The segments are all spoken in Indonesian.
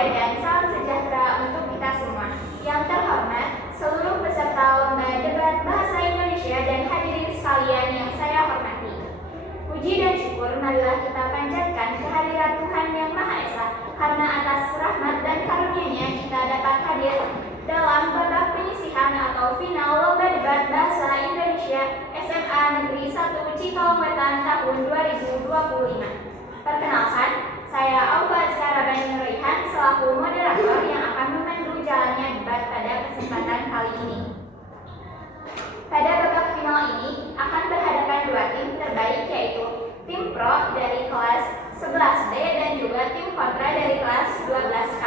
damai dan salam sejahtera untuk kita semua. Yang terhormat, seluruh peserta lomba debat bahasa Indonesia dan hadirin sekalian yang saya hormati. Puji dan syukur marilah kita panjatkan kehadirat Tuhan Yang Maha Esa, karena atas rahmat dan karunia-Nya kita dapat hadir dalam babak penyisihan atau final lomba debat bahasa Indonesia SMA Negeri 1 Cikalong Wetan tahun 2025. Perkenalkan, saya Aufa Azkarabani Nuraihan selaku moderator yang akan memandu jalannya debat pada kesempatan kali ini. Pada babak final ini akan berhadapan dua tim terbaik, yaitu tim pro dari kelas 11D dan juga tim kontra dari kelas 12K.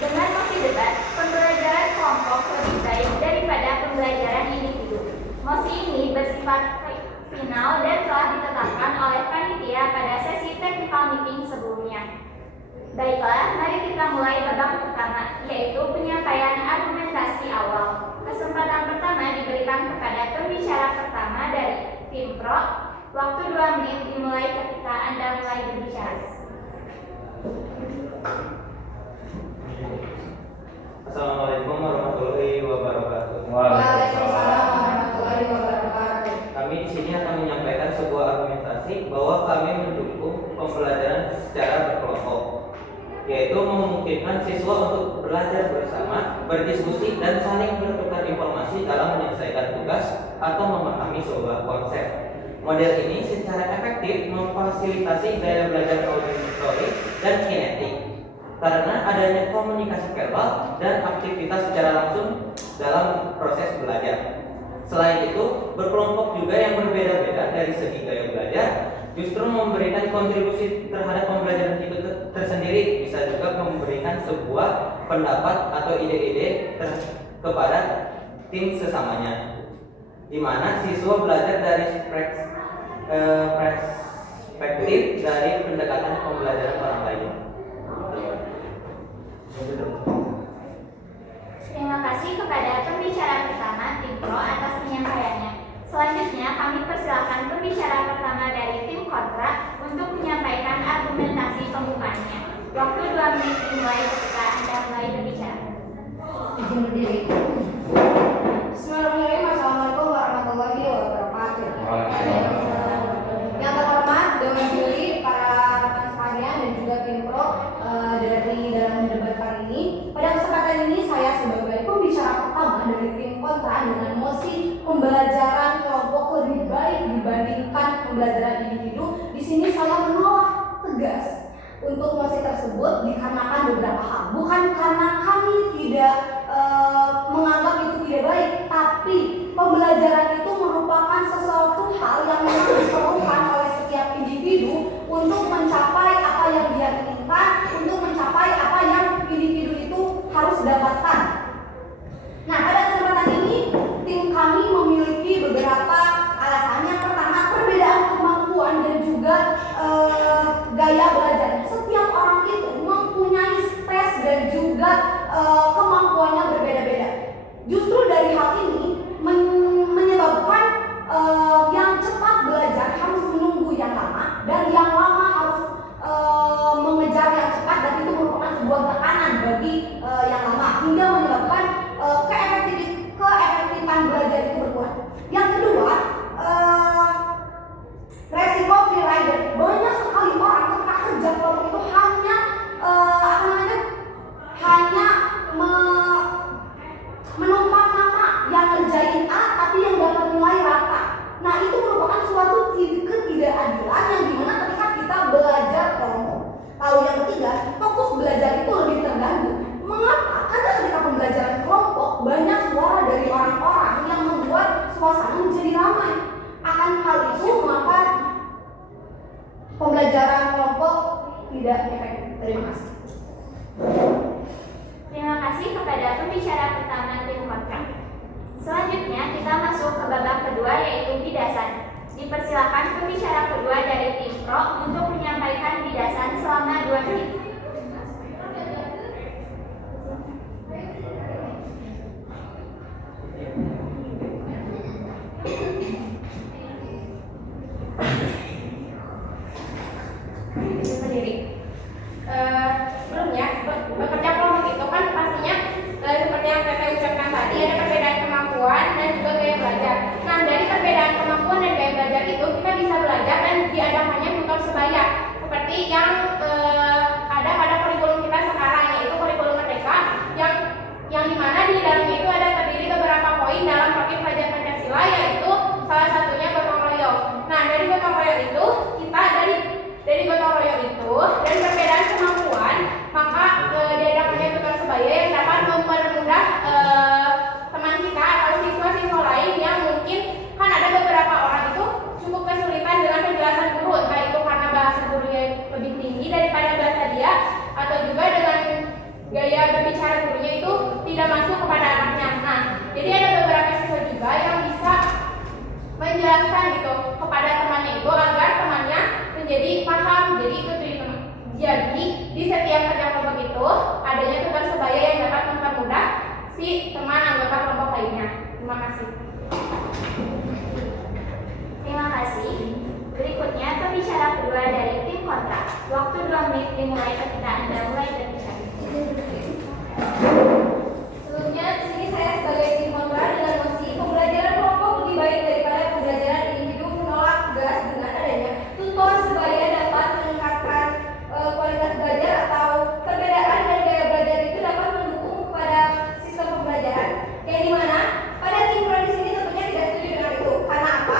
Dengan mosi debat, pembelajaran kelompok lebih baik daripada pembelajaran individu. Mosi ini bersifat final dan telah ditetapkan oleh panitia pada sesi technical meeting sebelumnya. Baiklah, mari kita mulai babak pertama, yaitu penyampaian argumentasi awal. Kesempatan pertama diberikan kepada pembicara pertama dari tim pro. Waktu 2 menit dimulai ketika Anda mulai berbicara. Assalamualaikum warahmatullahi wabarakatuh. Waalaikumsalam warahmatullahi wabarakatuh. Kami di sini akan menyampaikan sebuah argumentasi bahwa kami mendukung pembelajaran secara berkelompok, yaitu memungkinkan siswa untuk belajar bersama, berdiskusi, dan saling bertukar informasi dalam menyelesaikan tugas atau memahami sebuah konsep. Model ini secara efektif memfasilitasi gaya belajar auditorik dan kinetik karena adanya komunikasi verbal dan aktivitas secara langsung dalam proses belajar. Selain itu, berkelompok juga yang berbeda-beda dari segi gaya belajar justru memberikan kontribusi terhadap pembelajaran itu tersendiri, bisa juga memberikan sebuah pendapat atau ide-ide kepada tim sesamanya, di mana siswa belajar dari perspektif dari pendekatan pembelajaran orang lain. Terima kasih kepada pembicara pertama tim pro atas penyampaiannya. Selanjutnya kami persilakan pembicara pertama dari tim kontra untuk menyampaikan argumentasi pembukaannya. Waktu 2 menit dimulai ketika Anda mulai berbicara. Izin berdiri. Bismillahirrahmanirrahim. Assalamualaikum warahmatullahi wabarakatuh. Yang terhormat Dewan Juri, para rekan sekalian dan juga tim pro dari dalam debat kali ini. Pada kesempatan ini saya sebagai pembicara pertama dari tim kontra dengan mosi pembelajaran kelompok lebih baik dibandingkan pembelajaran individu. Di sini saya menolak tegas untuk mosi tersebut dikarenakan beberapa hal. Bukan karena kami tidak menganggap itu tidak baik, tapi pembelajaran itu merupakan sesuatu hal yang memang diperlukan oleh setiap individu untuk mencapai apa yang dia inginkan, untuk mencapai apa yang individu itu harus dapatkan. Nah, pada kesempatan ini tim kami memiliki beberapa alasan. Yang pertama, perbedaan kemampuan dan juga gaya belajar. Setiap orang itu mempunyai stres dan juga kemampuannya berbeda-beda. Justru dari hal ini menyebabkan yang cepat belajar harus menunggu yang lama, dan yang lama harus mengejar yang cepat, dan itu merupakan sebuah tekanan bagi yang lama hingga menyebabkan keefektifan belajar itu berkurang. Yang kedua, resiko free rider. Banyak sekali orang ketika kerja kelompok itu hanya menumpang nama yang ngerjain A tapi yang dapat nilai rata. Nah, itu merupakan suatu ketidakadilan yang dimana ketika kita belajar kelompok. Lalu yang ketiga, fokus belajar itu lebih terganggu. Mengapa? Karena ketika pembelajaran kelompok banyak suara dari orang-orang yang membuat suasana menjadi ramai. Akan hal itu maka pembelajaran kelompok tidak efektif. Terima kasih. Terima kasih kepada pembicara pertama tim kontra. Selanjutnya kita masuk ke babak kedua, yaitu bidasan. Dipersilakan pembicara kedua dari tim pro untuk menyampaikan bidasan selama 2 menit. Berdiri. belajar. Nah, dari perbedaan kemampuan dan gaya belajar itu kita bisa belajar dan diadakannya tutor sebaya seperti yang ada pada kurikulum kita sekarang, yaitu kurikulum merdeka yang dimana di dalamnya itu ada terdiri beberapa poin dalam topik pelajaran Pancasila, yaitu salah satunya gotong royong. Nah, dari gotong royong itu kita dari gotong royong itu dan perbedaan kemampuan, maka diadakannya tutor sebaya yang dapat mempermudah teman kita atau siswa-siswa lain yang mungkin kan ada beberapa orang itu cukup kesulitan dengan penjelasan guru, entah itu karena bahasa gurunya lebih tinggi daripada bahasa dia, atau juga dengan gaya berbicara gurunya itu tidak masuk kepada anaknya. Nah, jadi ada beberapa siswa juga yang bisa menjelaskan gitu kepada temannya itu agar temannya menjadi paham. Jadi itu jadi di setiap kerja kelompok itu adanya tutor sebaya yang dapat mempermudah si teman anggota kelompok lainnya. Terima kasih. Terima kasih. Berikutnya pembicara kedua dari tim kontra. Waktu 2 menit dimulai ketika Anda mulai berbicara. Sebelumnya di sini saya sebagai tim kontra dengan mosi pembelajaran kelompok lebih baik daripada pembelajaran individu, menolak tegas dengan adanya tutor sebaya dapat meningkatkan kualitas belajar atau perbedaan dan gaya belajar itu dapat mendukung kepada sistem pembelajaran. Yang dimana pada tim pro di sini tentunya tidak setuju dengan itu. Karena apa?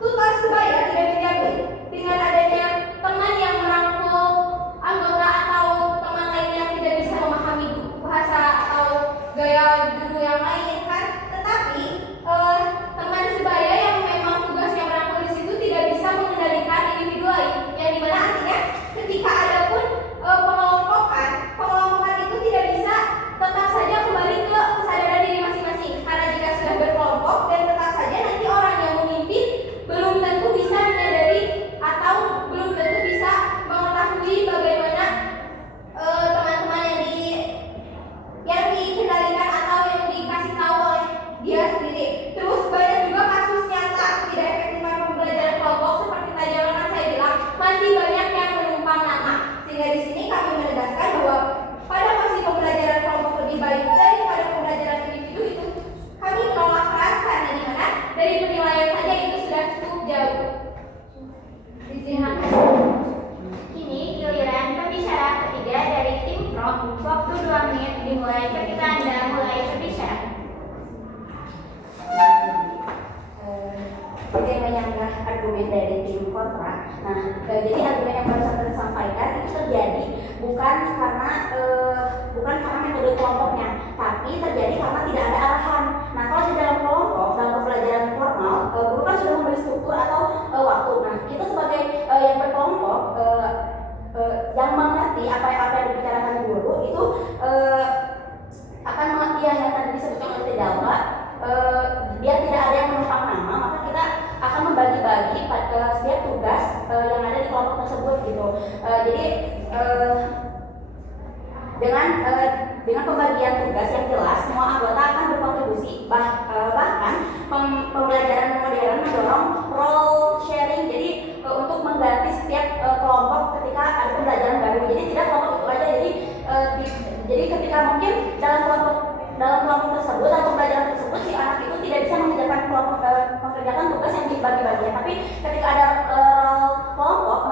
Tutor sebaya tidak dijamin dengan adanya teman yang merangkul anggota atau teman lain yang tidak bisa memahami bahasa atau gaya guru yang lain kan. Tetapi teman sebaya yang memang tugasnya merangkul di situ tidak bisa mengendalikan individu lain. Yang dimana artinya ketika ada pun pengelompokan itu tidak bisa tetap saja kembali ke kesadaran diri masing-masing. Karena jika sudah berkelompok dan tetap saja nanti orang yang memimpin belum tentu bisa menyadari atau belum tentu bisa mengetahui bagaimana teman-teman yang dikendalikan atau yang dikasih tahu oleh dia sendiri. Terus banyak juga kasus nyata tidak efektifan pembelajaran kelompok seperti tadi yang akan saya bilang, masih banyak yang menumpang nama. Sehingga di sini kami menegaskan bahwa pada masih pembelajaran kelompok lebih baik daripada pembelajaran individu itu kami menolak keras karena dimana dari penilaian saja itu sudah cukup jauh. Terima kasih. Kini giliran pembicara ketiga dari tim pro. Waktu 2 menit dimulai ketika Anda mulai berbicara. Jadi menyanggah argumen dari tim kontra. Nah, jadi argumen yang baru saya sampaikan itu terjadi bukan karena metode kelompoknya, tapi terjadi karena tidak ada arahan. Nah, kalau di dalam kelompok, dalam pembelajaran formal, guru kan sudah memberi struktur atau waktu. Nah, kita sebagai yang berkelompok yang mengerti apa yang dibicarakan guru itu akan mengerti yang tadi disebutkan oleh Tedalwa. Biar tidak ada yang menumpang nama, maka kita akan membagi-bagi setiap tugas yang ada di kelompok tersebut gitu. Jadi dengan pembagian tugas yang jelas, semua anggota akan berkontribusi. Bahkan pembelajaran modern mendorong role sharing. Jadi untuk mengganti setiap kelompok ketika ada pembelajaran baru. Jadi tidak kelompok itu aja. Jadi ketika mungkin dalam kelompok tersebut atau pembelajaran tersebut si anak itu tidak bisa mengerjakan tugas yang dibagi-bagi. Tapi ketika ada kelompok,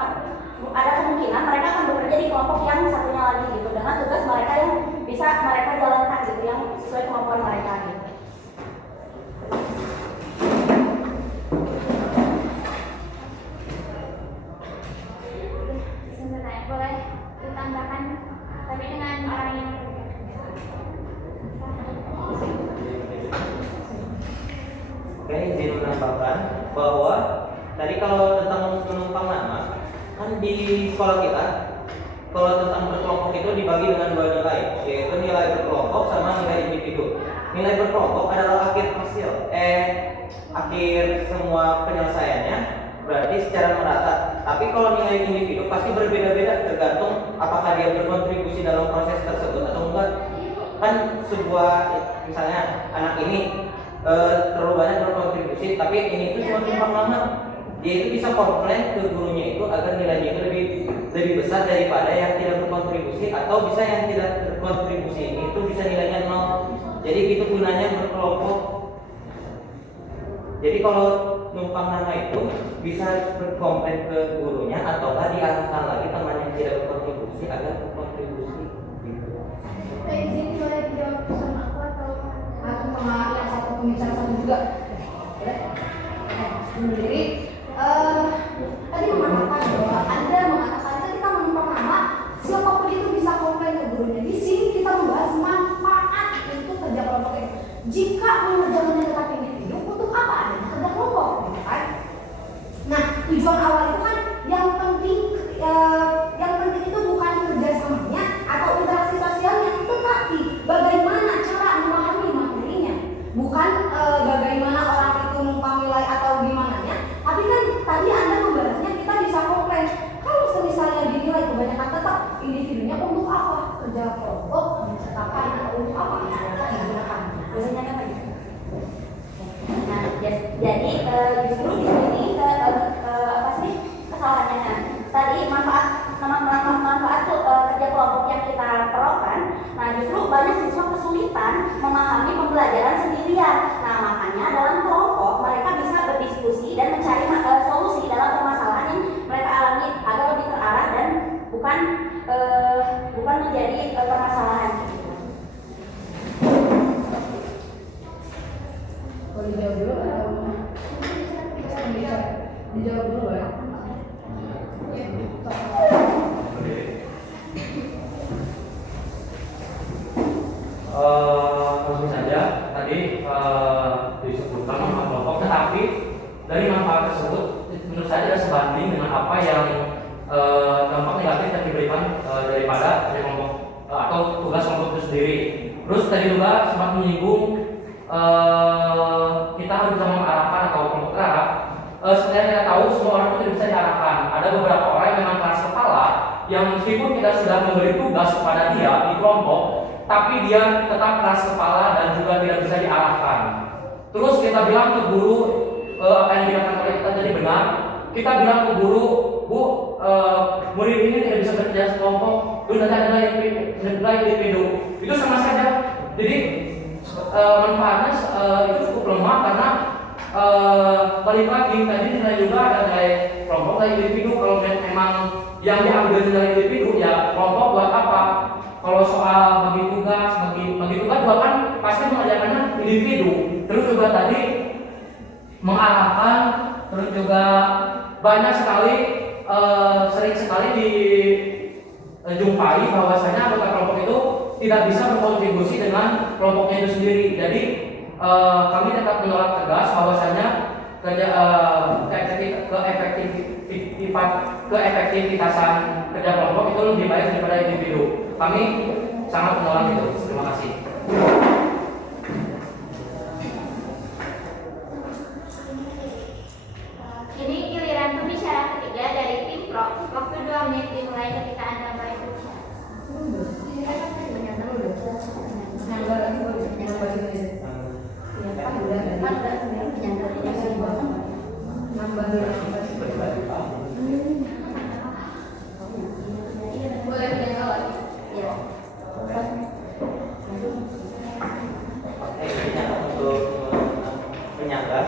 ada kemungkinan mereka akan bekerja di kelompok yang satunya lagi gitu dengan tugas mereka yang bisa mereka jalankan gitu yang sesuai kemampuan mereka gitu. Sebenarnya boleh ditambahkan tapi dengan orang yang Oke, izin menambahkan bahwa tadi kalau tentang menumpang nama, kan di sekolah kita kalau tentang berkelompok itu dibagi dengan 2 nilai, yaitu nilai berkelompok sama nilai individu. Nilai berkelompok adalah akhir semua penyelesaiannya, berarti secara merata. Tapi kalau nilai individu pasti berbeda-beda tergantung apakah dia berkontribusi dalam proses tersebut atau enggak. Kan sebuah misalnya anak ini terlalu banyak berkontribusi, tapi ini itu cuma tumpang nama. Dia itu bisa komplain ke gurunya itu agar nilainya itu lebih besar daripada yang tidak berkontribusi, atau bisa yang tidak berkontribusi ini itu bisa nilainya 0. Jadi itu gunanya berkelompok. Jadi kalau numpang nama itu bisa berkomplain ke gurunya ataukah diarahkan lagi teman yang tidak berkontribusi agar berkontribusi gitu. Izin boleh dijawab sama aku atau Aku sama yang satu pembicara satu juga. Jadi tadi mengatakan bahwa Anda mengatakan ketika menumpang nama siapapun itu bisa komplain ke gurunya. Di sini kita membahas manfaat untuk kerja kelompok itu. Jika mengerjakannya tetap individu, untuk apa adanya kerja kelompok, gitu kan? Nah, tujuan awal itu kan yang penting itu bukan kerjasamanya atau interaksi sosialnya, tetapi bagaimana cara memahami materinya, bukan bagaimana orang itu numpang nilai atau gimana nya. Tapi kan tadi Anda membahasnya kita bisa komplain kalau misalnya dinilai kebanyakan tetap individunya untuk apa kerja kelompok mencetakkan atau untuk apa digunakan. Biasanya kan begitu. Nah, jadi justru di sini apa sih kesalahannya? Nah, tadi manfaat kerja kelompok yang kita perolehkan. Nah, justru banyak siswa kesulitan memahami pembelajaran sendirian. Nah, makanya dalam kelompok mereka bisa berdiskusi dan mencari solusi dalam permasalahan yang mereka alami agar lebih terarah dan bukan menjadi permasalahan. Mau dijawab dulu atau dijawab dulu ya? Langsung saja tadi disebutkan manfaat kelompok, tetapi dari manfaat tersebut menurut saya tidak sebanding dengan apa yang dampak negatif yang diberikan daripada dari kelompok atau tugas kelompok itu sendiri. Terus tadi juga sempat menyinggung kita harus bisa mengarahkan atau kelompok terarah. Seperti yang kita tahu, semua orang itu tidak bisa diarahkan. Ada beberapa orang yang memang keras kepala, yang meskipun kita sudah memberi tugas kepada dia di kelompok, tapi dia tetap keras kepala dan juga tidak bisa diarahkan. Terus kita bilang ke guru apa yang dikatakan oleh kita jadi benar. Kita bilang ke guru, Bu, murid ini tidak bisa bekerja sekelompok, itu nanti ada nilai individu. Itu sama saja. Jadi manfaatnya itu cukup lemah karena balik lagi tadi nilai juga ada nilai kelompok, nilai individu. Kalau memang yang diambil nilai individu ya kelompok buat apa? Kalau soal bagi tugas juga kan pasti mengerjakannya individu. Terus juga tadi mengarahkan, terus juga banyak sekali sering sekali dijumpai bahwasanya anggota kelompok itu tidak bisa berkontribusi dengan kelompoknya itu sendiri. Jadi kami tetap menolak tegas bahwasanya keefektivitasan kerja kelompok itu lebih baik daripada individu. Kami sangat menolak itu. Terima kasih. Kini giliran pembicara ketiga dari tim Pro. Waktu 2 menit dimulai ketika Anda mulai berbicara. Boleh dijawab. Ya. Untuk menyangga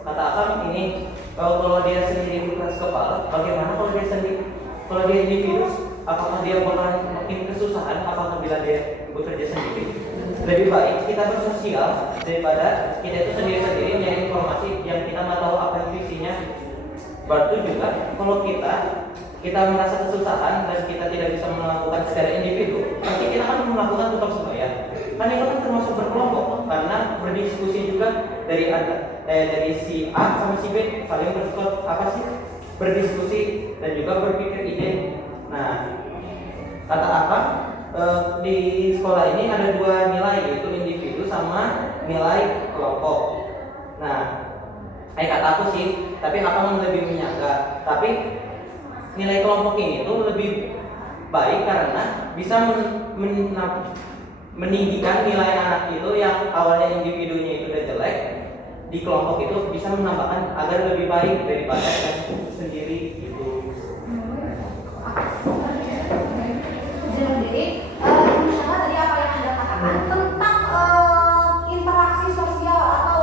kata Akang ini kalau dia sendiri keras kepala, bagaimana kalau dia sendiri, kalau dia individu, apakah dia bakal makin kesusahan apabila dia bekerja sendiri? Lebih baik kita bersosial daripada kita itu sendiri-sendiri mencari informasi yang kita nggak tahu apa isinya. Berarti juga kalau kita merasa kesusahan dan kita tidak bisa melakukan secara individu, pasti kita akan melakukan tugas sebaya. Kan itu kan termasuk berkelompok karena berdiskusi juga dari si A sama si B saling berdiskusi dan juga berpikir ide. Nah, kata apa? Di sekolah ini ada 2 nilai, yaitu individu sama nilai kelompok. Nah, kata aku sih, tapi aku lebih menyangka. Tapi nilai kelompok ini tuh lebih baik karena bisa meninggikan nilai anak itu yang awalnya individunya itu udah jelek, di kelompok itu bisa menambahkan agar lebih baik daripada sendiri gitu. Jadi misalnya tadi apa yang Anda katakan tentang interaksi sosial atau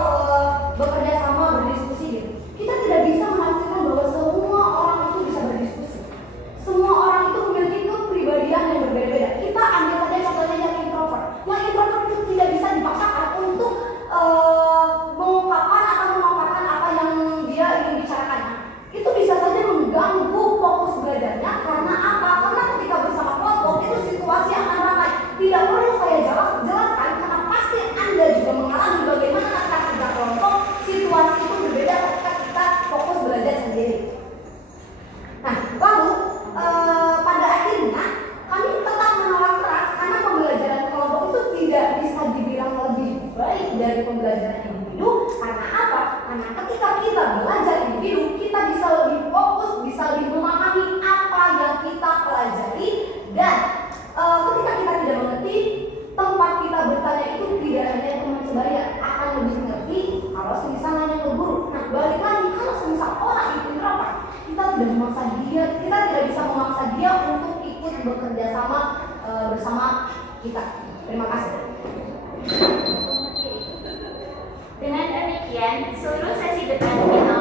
dan memaksa dia, kita tidak bisa memaksa dia untuk ikut bekerja sama bersama kita. Terima kasih. Dengan demikian, seluruh sesi debat kita